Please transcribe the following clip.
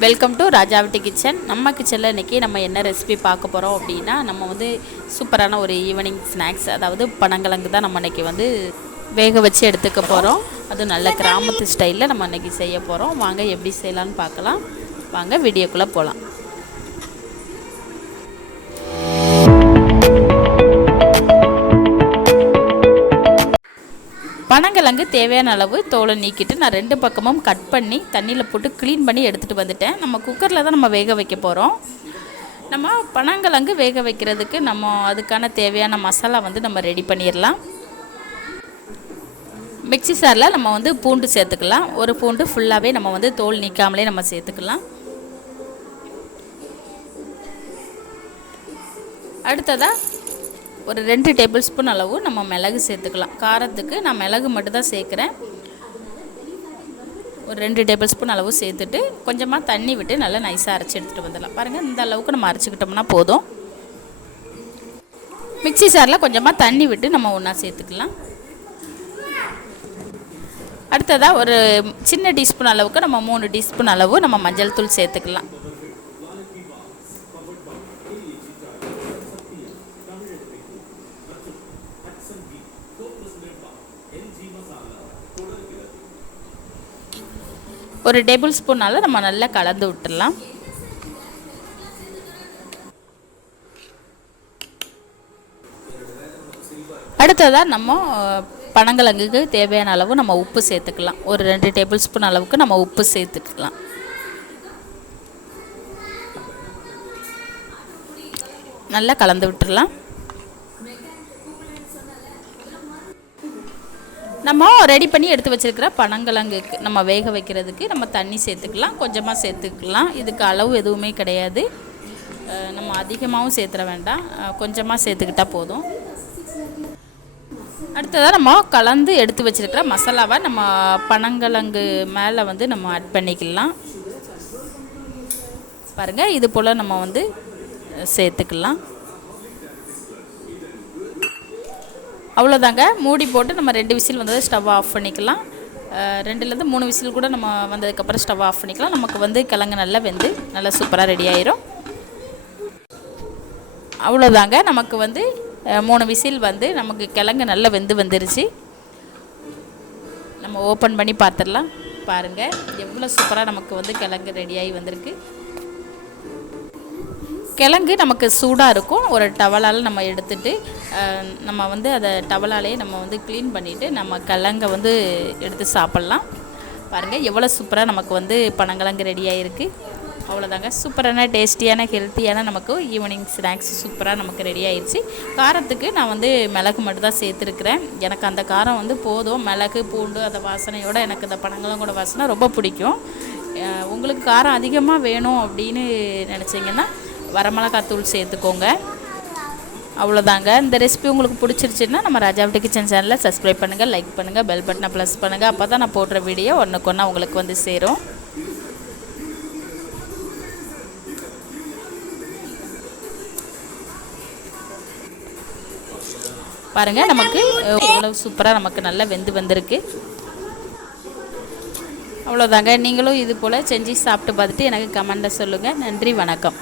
Welcome to ராஜாவட்டி kitchen நம்ம கிச்சனில் இன்றைக்கி நம்ம என்ன ரெசிபி பார்க்க போகிறோம் அப்படின்னா நம்ம வந்து சூப்பரான ஒரு ஈவினிங் ஸ்நாக்ஸ் அதாவது பனங்கிழங்கு தான் நம்ம இன்றைக்கி வந்து வேக வச்சு எடுத்துக்க போகிறோம் அது நல்ல கிராமத்து ஸ்டைலில் நம்ம இன்றைக்கி செய்ய போகிறோம் வாங்க எப்படி செய்யலான்னு பார்க்கலாம். வாங்க வீடியோக்குள்ளே போகலாம் பனங்கிழங்கு தேவையான அளவு தோலை நீக்கிட்டு நான் ரெண்டு பக்கமும் கட் பண்ணி தண்ணியில் போட்டு க்ளீன் பண்ணி எடுத்துகிட்டு வந்துட்டேன். நம்ம குக்கரில் தான் நம்ம வேக வைக்க போகிறோம் நம்ம பனங்கிழங்கு வேக வைக்கிறதுக்கு நம்ம அதுக்கான தேவையான மசாலா வந்து நம்ம ரெடி பண்ணிடலாம் மிக்சி சாரில் நம்ம வந்து பூண்டு சேர்த்துக்கலாம். ஒரு பூண்டு ஃபுல்லாகவே நம்ம வந்து தோல் நீக்காமலே நம்ம சேர்த்துக்கலாம். அடுத்ததாக ஒரு ரெண்டு டேபிள் ஸ்பூன் அளவு நம்ம மிளகு சேர்த்துக்கலாம். காரத்துக்கு நான் மிளகு மட்டும்தான் சேர்க்குறேன். ஒரு ரெண்டு டேபிள் ஸ்பூன் அளவு சேர்த்துட்டு கொஞ்சமாக தண்ணி விட்டு நல்லா நைஸாக அரைச்சி எடுத்துகிட்டு வந்துடலாம். பாருங்கள் இந்த அளவுக்கு நம்ம அரைச்சிக்கிட்டோம்னா போதும். மிக்சி சாரில் கொஞ்சமாக தண்ணி விட்டு நம்ம ஒன்றா சேர்த்துக்கலாம். அடுத்ததாக ஒரு சின்ன டீஸ்பூன் அளவுக்கு நம்ம மூணு டீஸ்பூன் அளவு நம்ம மஞ்சள் தூள் சேர்த்துக்கலாம். ஒரு டேபிள் ஸ்பூனால் நம்ம நல்லா கலந்து விட்டுடலாம். அடுத்ததாக நம்ம பனங்கிழங்குக்கு தேவையான அளவு நம்ம உப்பு சேர்த்துக்கலாம். ஒரு ரெண்டு டேபிள் ஸ்பூன் அளவுக்கு நம்ம உப்பு சேர்த்துக்கலாம். நல்லா கலந்து விட்டுடலாம். நம்ம ரெடி பண்ணி எடுத்து வச்சுருக்கிற பனங்கிழங்குக்கு நம்ம வேக வைக்கிறதுக்கு நம்ம தண்ணி சேர்த்துக்கலாம் கொஞ்சமாக சேர்த்துக்கலாம். இதுக்கு அளவு எதுவுமே கிடையாது. நம்ம அதிகமாகவும் சேர்த்துற வேண்டாம். கொஞ்சமாக சேர்த்துக்கிட்டால் போதும். அடுத்ததாக நம்ம கலந்து எடுத்து வச்சுருக்கிற மசாலாவை நம்ம பனங்கிழங்கு மேலே வந்து நம்ம ஆட் பண்ணிக்கலாம். பாருங்கள் இது போல் நம்ம வந்து சேர்த்துக்கலாம். அவ்வளோதாங்க மூடி போட்டு நம்ம ரெண்டு விசில் வந்தது ஸ்டவ் ஆஃப் பண்ணிக்கலாம். ரெண்டுலேருந்து மூணு விசில் கூட நம்ம வந்ததுக்கப்புறம் ஸ்டவ் ஆஃப் பண்ணிக்கலாம். நமக்கு வந்து கிழங்கு நல்லா வெந்து நல்லா சூப்பராக ரெடி ஆயிரும். அவ்வளோதாங்க நமக்கு வந்து மூணு விசில் வந்து நமக்கு கிழங்கு நல்லா வெந்து வந்துருச்சு. நம்ம ஓப்பன் பண்ணி பார்த்துடலாம். பாருங்கள் எவ்வளோ சூப்பராக நமக்கு வந்து கிழங்கு ரெடியாகி வந்திருக்கு. கிழங்கு நமக்கு சூடாக இருக்கும். ஒரு டவலால் நம்ம எடுத்துட்டு நம்ம வந்து அதை டவலாலே நம்ம வந்து க்ளீன் பண்ணிவிட்டு நம்ம கிழங்கை வந்து எடுத்து சாப்பிட்லாம். பாருங்கள் எவ்வளோ சூப்பராக நமக்கு வந்து பனங்கிழங்கு ரெடியாக இருக்குது அவ்வளோதாங்க சூப்பரான டேஸ்டியான ஹெல்த்தியான நமக்கு ஈவினிங் ஸ்நாக்ஸ் சூப்பராக நமக்கு ரெடி ஆயிடுச்சு காரத்துக்கு நான் வந்து மிளகு மட்டும் தான் சேர்த்துருக்குறேன். எனக்கு அந்த காரம் வந்து போதும். மிளகு பூண்டு அந்த வாசனையோடு எனக்கு இந்த பனங்கிழங்கோட வாசனை ரொம்ப பிடிக்கும். உங்களுக்கு காரம் அதிகமாக வேணும் அப்படின்னு நினச்சிங்கன்னா வரமிளகாத்தூள் சேர்த்துக்கோங்க. அவ்வளோதாங்க. இந்த ரெசிபி உங்களுக்கு பிடிச்சிருச்சுன்னா நம்ம ராஜாவட்டி கிச்சன் சேனலை சப்ஸ்கிரைப் பண்ணுங்கள் லைக் பண்ணுங்கள் பெல் பட்டனை ப்ளஸ் பண்ணுங்கள் அப்போ தான் நான் போடுற வீடியோ ஒன்றுக்கு ஒன்றா உங்களுக்கு வந்து சேரும். பாருங்கள் நமக்கு எவ்வளோ சூப்பராக நமக்கு நல்லா வெந்து வந்திருக்கு. அவ்வளோதாங்க. நீங்களும் இது போல் செஞ்சு சாப்பிட்டு பார்த்துட்டு எனக்கு கமெண்ட்டை சொல்லுங்கள் நன்றி வணக்கம்.